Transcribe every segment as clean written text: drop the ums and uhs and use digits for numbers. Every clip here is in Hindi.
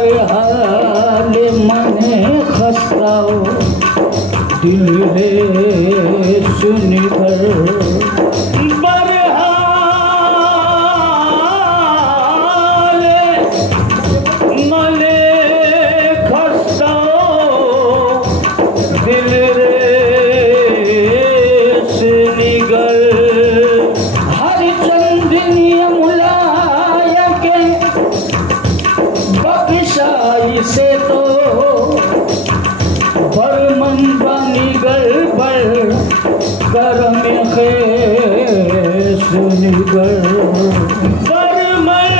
बरहाल मने खस्ताओ दिल रे सुनिकर बरहाल मने खस्ताओ दिल रे सुनिकर हर चंदनी मुलाय के बख्शाई से तो बरमन बनिगर बर करम खे सुनिगर बरमन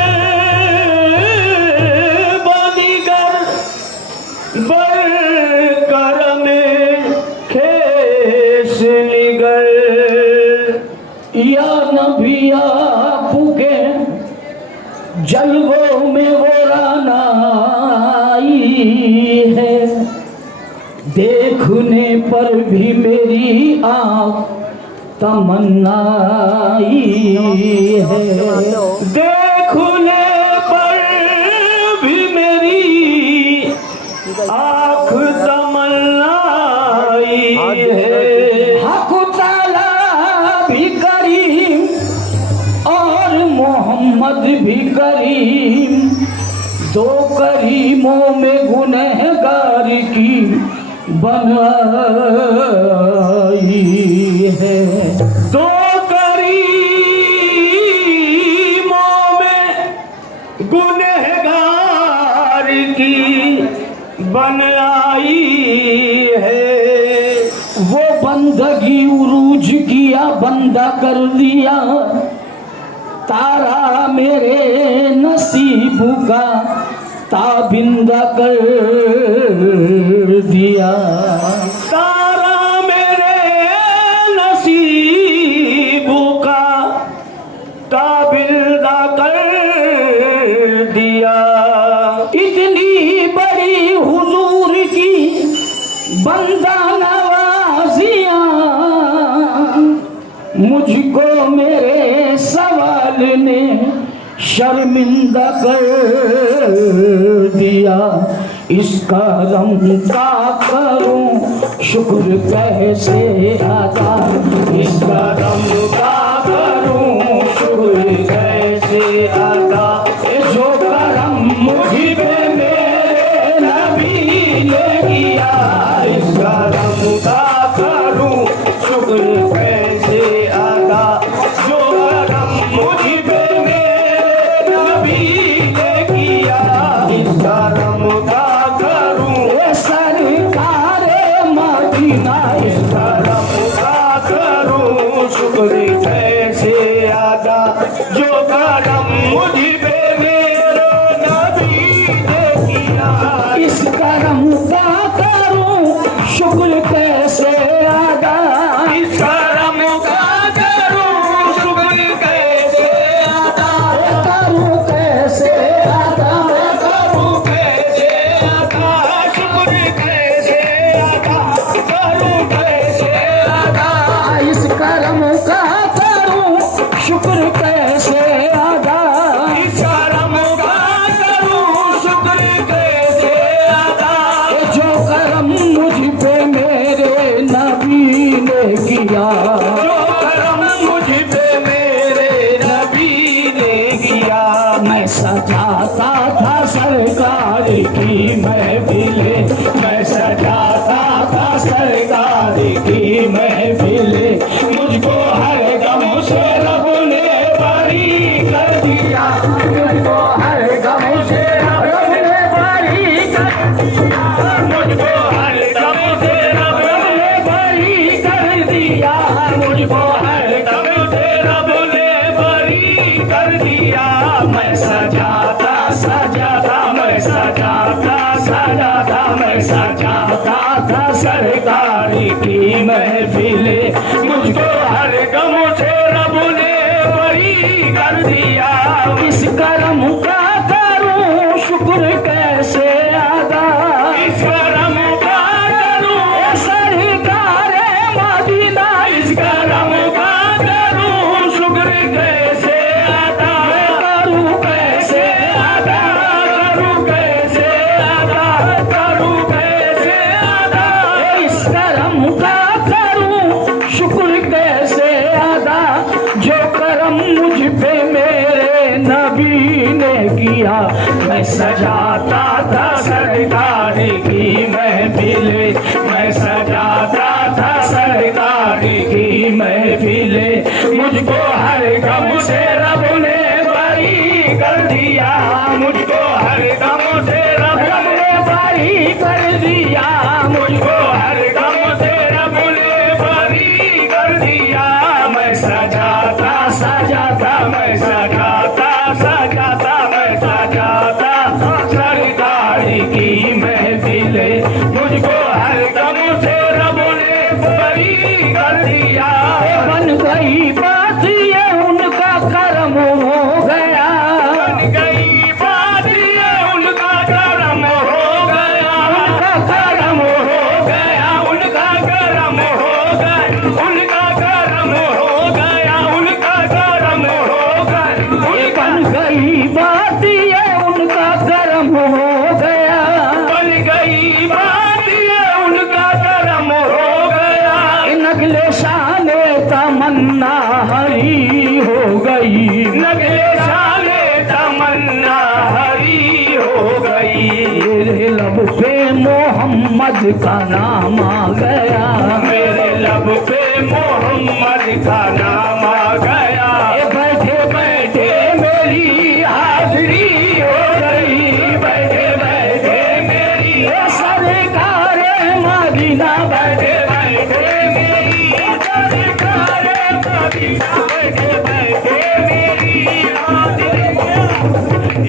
बनिगर बर करम खे सुनिगर या नबिया पुके जलवों में वो राना आई है देखने पर भी मेरी आँख तमन्नाई है देखने पर भी मेरी आँख तमन्नाई है हक ताला भी करीम और मोहम्मद भी करीम दो करीमों में गुनहगार की बनाई है दो करीमों में गुनहगार की बनाई है वो बंदगी उरूज किया बंदा कर दिया तारा मेरे नसीब का ताबिंदा कर दिया तारा मेरे नसीब का ताबिंदा कर दिया इतनी बड़ी हुजूर की बंदा नवाजियां मुझको मेरे सवाल ने शर्मिंदा कर दिया इसका रम का करूं शुक्र कैसे अदा इसका रम का करूं शुक्र कैसे अदा जो करम मुझ पे मेरे नबी ने किया इसका रम का करूं शुक्र कैसे अदा जो करम मुझ पे करम का करूं सरकार मदीना करम का करूं शुक्र कैसे अदा जो करम मुझ पे मेरे नबी ने किया इस करम का करूं शुक्र कैसे अदा इस करम का करूं शुक्र कैसे अदा करूं कैसे अदा शुक्र कैसे अदा इस करम का करूं शुक्र कैसे अदा जो करम मुझ पे मेरे नबी ने किया जो करम मुझ पे मेरे नबी ने किया मैं सजाता था सरकार की महफिले मैं सजाता था सरकार की महफिले मुझको हर गम से रब ने बरी कर दिया मुझको हर गम से रब ने बरी कर दिया मुझको हर गम से रब ने बरी कर दिया मुझको हर गम से रब ने बरी कर दिया मैं सजाता सजाता मैं सजाता सजाता मैं सजाता था सरकार की महफिले मुझको हर गम से रब ने बरी कर दिया इस करम का करूं शुक्र कैसे अदा इस करम का करूं सरकार मदीना इस करम का करूं शुक्र कैसे अदा करूं कैसे अदा करूं कैसे सजाता था सरकार की महफिल, मैं सजाता था सरकार की महफिल। मुझको हर गम से रब ने बरी कर दिया, मुझको हर गम से रब ने बरी कर दिया, मुझको हर गम से रब ने बरी कर दिया। मैं सजाता सजाता, मैं सजाता सजाता, मैं सजाता सरकार की महफिल, मुझको हर गम से रब ने बरी कर दिया। बन गई बात ये उनका करम हो गया, बन गई बात ये उनका करम हो गया, उनका करम हो गया, उनका करम हो गया, उनका करम हो गया, उनका करम हो गया। बन गई बात ये उनका करम हो गया, बन गई बात ये उनका करम हो गया। नगले शाने तमन्ना हरी हो गई, नगले शाने तमन्ना हरी हो गई। मेरे लब पे मोहम्मद का नाम आ गया, मेरे लब पे मोहम्मद का नाम आ गया। बैठे बैठे मेरी हाजिरी हो गई, बैठे बैठे मेरी सरकार मदीना, बैठे बैठे मेरी सरकार मदीना, बैठे बैठे मेरी हाजिरी।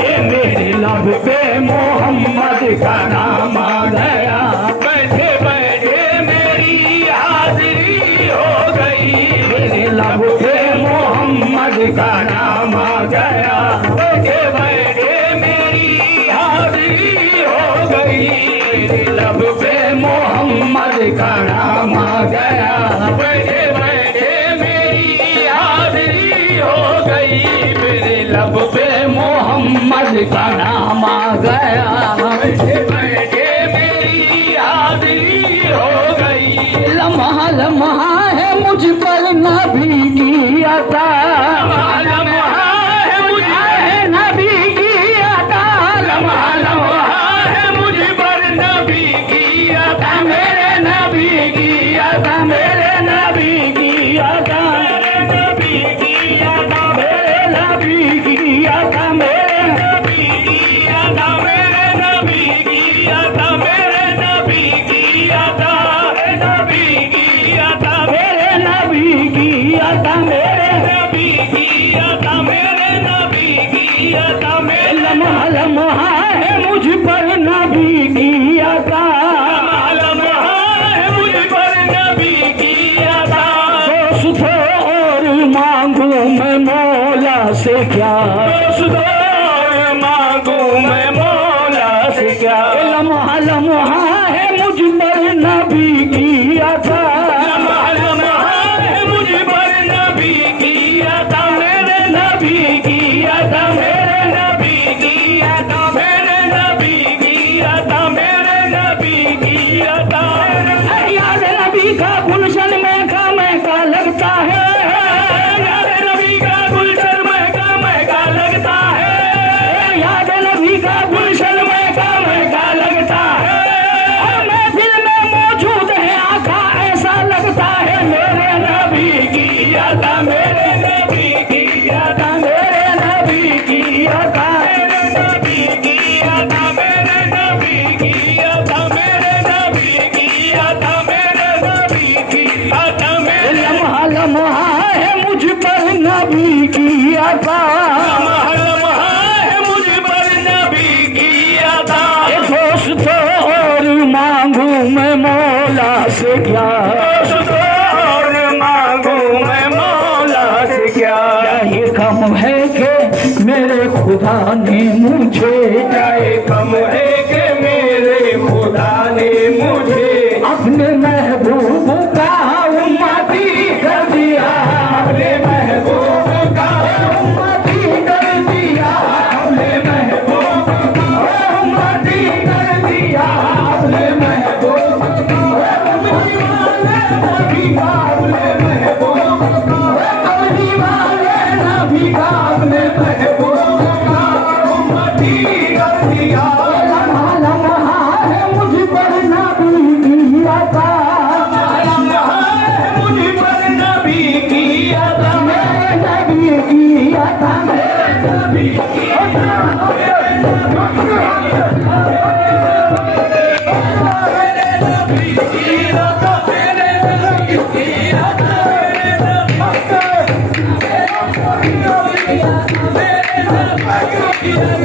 ये मेरे लब पे मोहम्मद का नाम आ गया, बैठे बैठे मेरी हाजिरी हो गई। मेरे लब पे मोहम्मद का नाम आ गया, बैठे बैठे मेरी हाजिरी हो गई। मेरे लब पे मोहम्मद का नाम आ गया, बैठे बैठे मेरी हाजिरी हो गई। मेरे लब पे मोहम्मद का नाम आ गया, बैठे बैठे मेरी हाजिरी हो गई। लम्हा लम्हा है मुझ पर नबी की अता, लम्हा लम्हा है मुझ पर नबी की अता, लम्हा लम्हा है मुझ पर नबी की अता, मेरे नबी की अता, मेरे नबी की अता, मेरे नबी की अता, मेरे नबी की अता, मेरे नबी की अता, मेरे नबी की अता, मेरे नबी की अता, मेरे नबी की अता, मेरे नबी की अता, मेरे नबी की अता, मेरे नबी की अता। लम्हा लम्हा है मुझ पर नबी की अता, लम्हा लम्हा है मुझ पर नबी की अता। दोस्त और मांगू मैं मौला से क्या, दोस्त और मांगू मैं मौला से क्या। लम्हा लम्हा है मुझ पर नबी की अता, लम्हा लम्हा है मुझ पर नबी की अता, मेरे नबी की अता, मेरे नबी की अता, मेरे नबी की अता, मेरे नबी की अता। याद नबी का गुलशन महका लगता है, याद नबी का गुलशन महका लगता है, याद नबी का गुलशन महका लगता है। और महफिल में मौजूद है आका ऐसा लगता है, मेरे नबी की अता, मेरे नबी की अता, मेरे नबी की अता, मेरे नबी की अता, मेरे नबी की अता, मेरे नबी की अता, मेरे नबी की अता। लम्हा लम्हा है मुझ पर नबी की अता, लम्हा लम्हा है मुझ पर नबी की अता। दोस्त और मांगू मैं मौला से क्या, दोस्त और मांगू मैं मौला से क्या। ये कम है कि मेरे खुदा ने मुझे, ये कम है कि मेरे खुदा ने मुझे अपने महबूब का उम्मती कर दिया, अपने महबूब का उम्मती कर दिया, अपने महबूब का उम्मती कर दिया, अपने महबूब का उम्मती वाले नबी का, अपने महबूब का उम्मती वाले नबी का, अपने महबूब का उम्मती कर दिया। Thank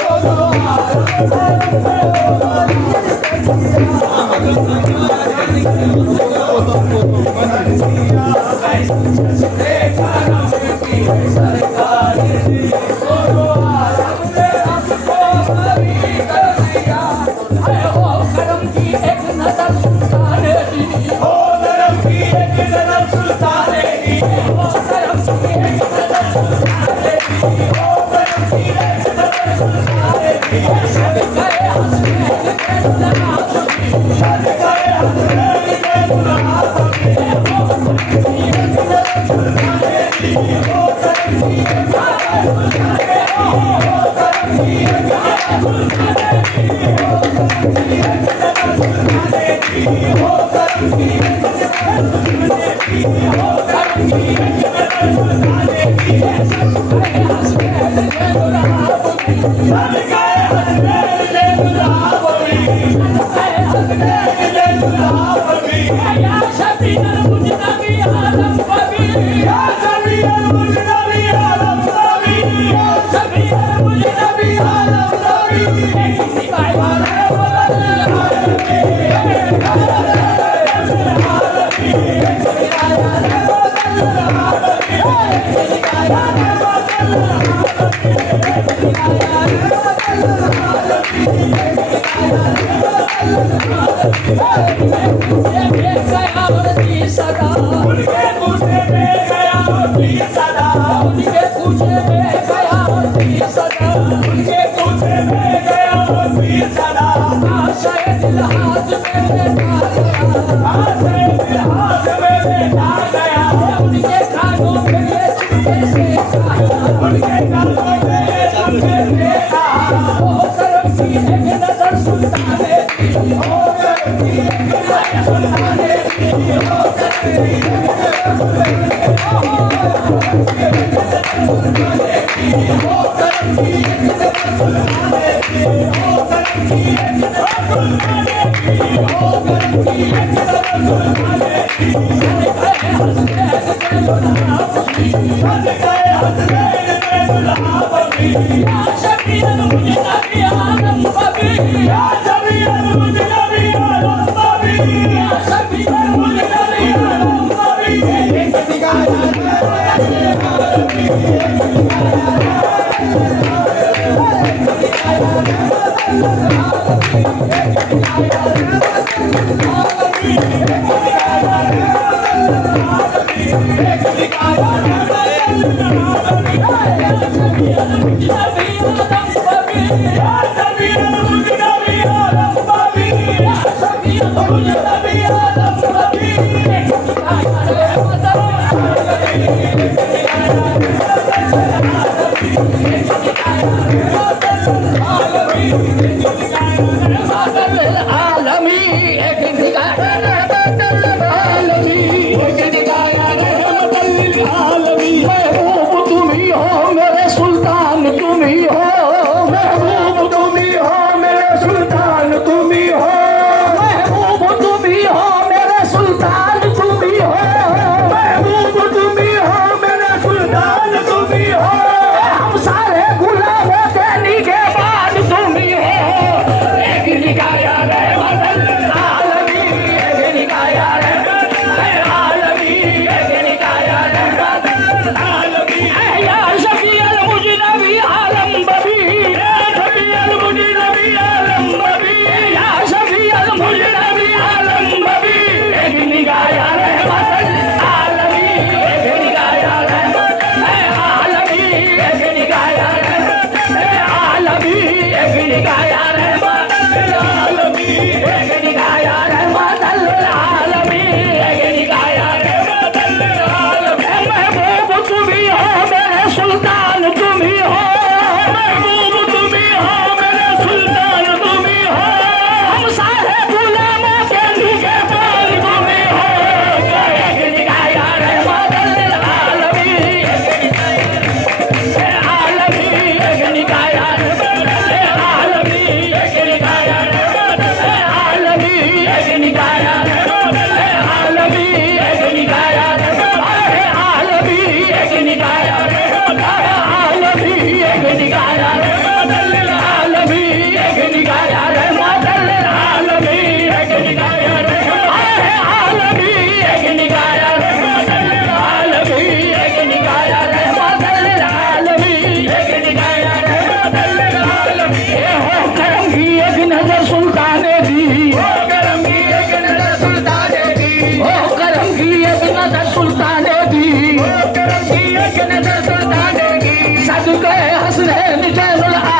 you.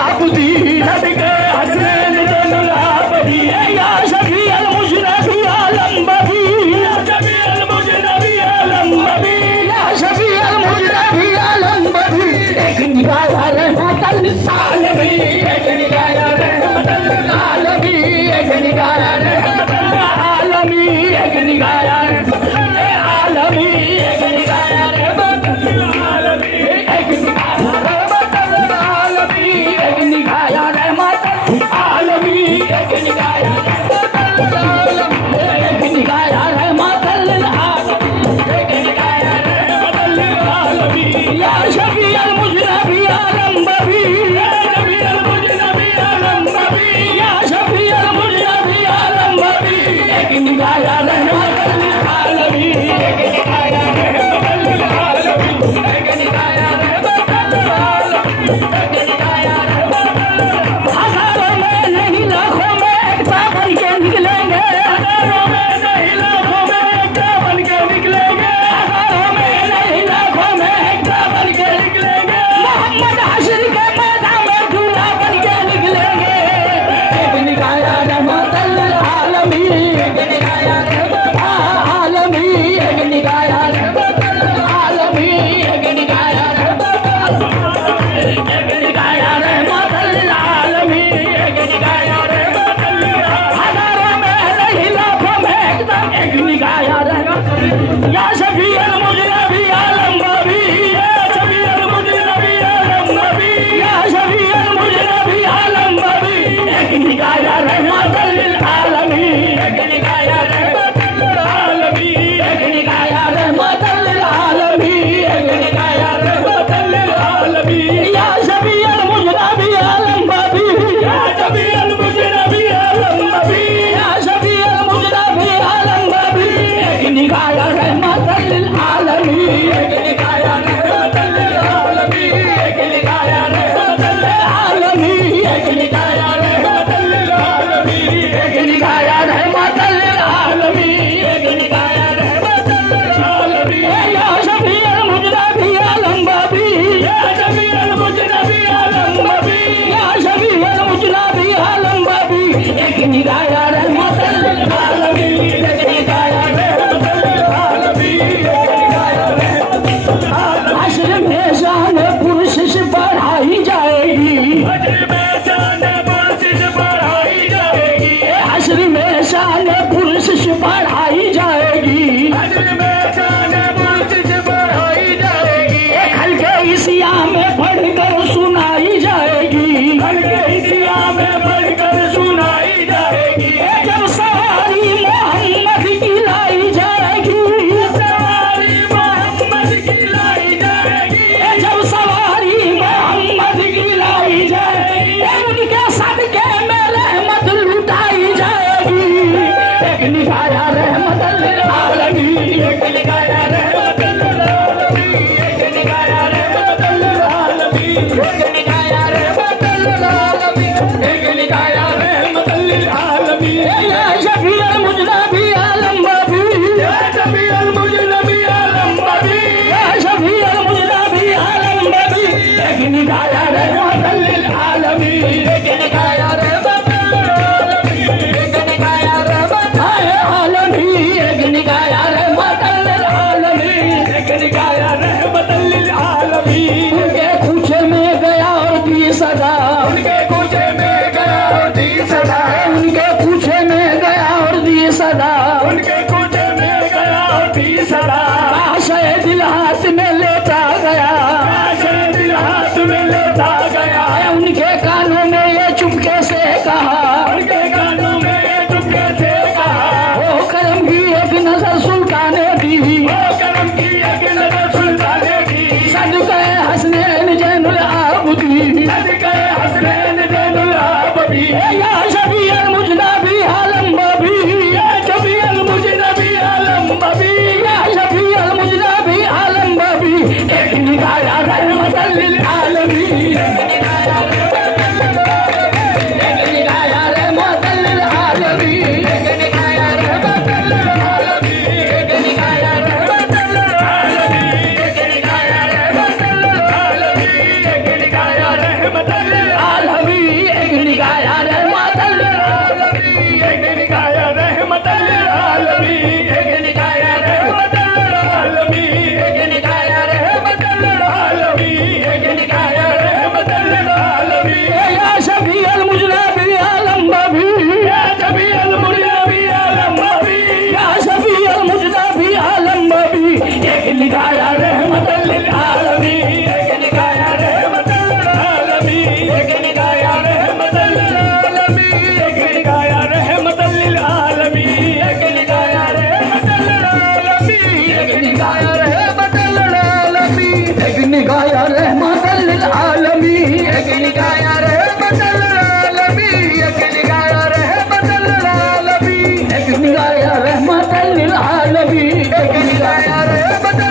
सदके हसनैन जैनुल आबदी निगाह रहमतुल आलमीन, एक निगाह रहमतुल आलमीन, एक निगाह रहमतुल आलमीन, एक निगाह रहमतुल आलमीन, एक निगाह रहमतुल आलमीन, एक निगाह रहमतुल आलमीन, एक निगाह रहमतुल आलमीन, एक निगाह रहमतुल आलमीन। या शफी अल मुजनबी आलम बबी, या शफी अल मुजनबी आलम बबी, या शफी अल मुजनबी आलम बबी, एक निगाह रहमतुल आलमीन, एक निगाह रहमतुल आलमीन, एक निगाह रहमतुल आलमीन, एक निगाह रहमतुल। हजारों में नहीं लाखों में एकता बन के निकलेंगे, हजारों में नहीं लाखों में एकता बन के निकलेंगे, हजारों में नहीं लाखों में एकता बन के निकलेंगे। मोहम्मद हश्र के मैदान में दूल्हा बन के निकलेंगे। एक निगाह रहमतुल आलमीन, एक निगाह रहमतुल आलमीन, एक निगाह रहमतुल आलमीन, एक निगाह रहमतुल आलमीन, एक निगाह रहमतुल आलमीन, एक निगाह रहमतुल आलमीन। हजारों में नहीं लाखों में एकदम एक निगाह रहमतुल। या शफी अल मुजनबी आलम बबी, या शफी अल मुजनबी आलम बबी, या शफी अल मुजनबी आलम बबी, एक निगाह रहमतुल आलमीन, एक निगाह रहमतुल आलमीन, एक निगाह रहमतुल आलमीन, एक निगाह रहमतुल आलमीन। या शफी अल मुजनबी आलम बबी, या शफी अल मुजनबी आलम बबी, या शफी अल मुजनबी आलम बबी, एक निगाह रहमतुल आलमीन, एक निगाह रहमतुल आलमीन, एक निगाह रहमतुल आलमीन, एक निगाह रहमतुल आलमीन, एक निगाह रहमतुल आलमीन, एक निगाह रहमतुल आलमीन। या शफी अल मुजनबी आलम बबी, या शफी अल मुजनबी आलम बबी, या शफी अल मुजनबी आलम बबी, एक निगाह रहमतुल आलमीन, एक निगाह रहमतुल आलमीन, एक निगाह रहमतुल आलमीन। हश्र में शान पुरुष बढ़ाई जाएगी, हश्र में शान पुरुष बढ़ाई जाएगी, हश्र में शान पुरुष बढ़ाई जाएगी, हश्र में शान पुरुष बढ़ाई जाएगी। हल्के इसिया में पढ़कर सुनाई जाएगी, हल्के इसिया में पढ़कर सुनाई जाएगी। जब सवारी मोहम्मद की लाई जाएगी, सवारी मोहम्मद की लाई जाएगी, जब सवारी मोहम्मद की लाई जाएगी, उनके सदके में रहमत लुटाई जाएगी। एक बजा